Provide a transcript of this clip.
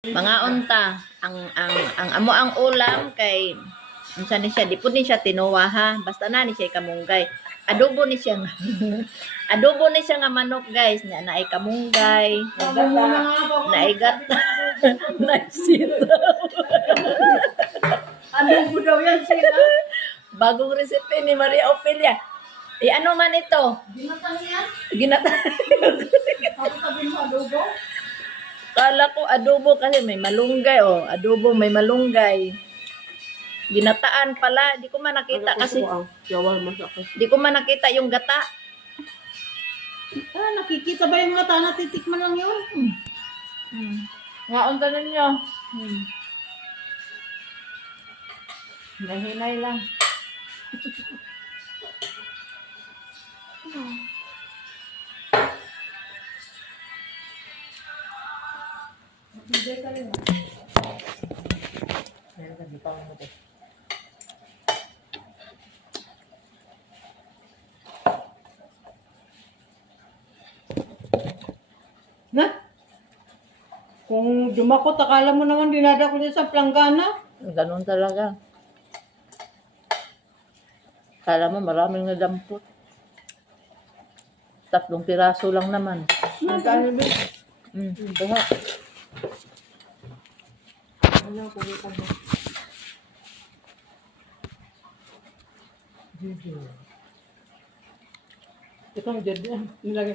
Mga unta, ang amo ang ulam kay unsa ni siya, di pud ni siya tinuwa ha. Basta na ni siya kamunggay. Adobo ni siya. Adobo ni siya nga manok, guys. Nya naay kamunggay, naay gata, naay sitaw. Adobo daw yan sila. Bagong recipe ni Maria Ofelia. Ano man ito? Ginatan yan? Ginata. Ako sabihin mo adobo? Kala ko adobo kasi may malunggay, oh. Adobo may malunggay. Ginataan pala. Di ko man nakita kasi. Di ko man nakita yung gata. Ah, nakikita ba yung mata? Natitikman lang yun. Nga unta ninyo. Nahinay lang. Na? Kung dumakot, akala mo naman dinada ko dyan sa planggana. Ganun talaga. Kala mo maraming nadampot. 3 piraso lang naman. Magkano ba? Baha. Ano ko dito ba? Ito ang dyan. Nilagay.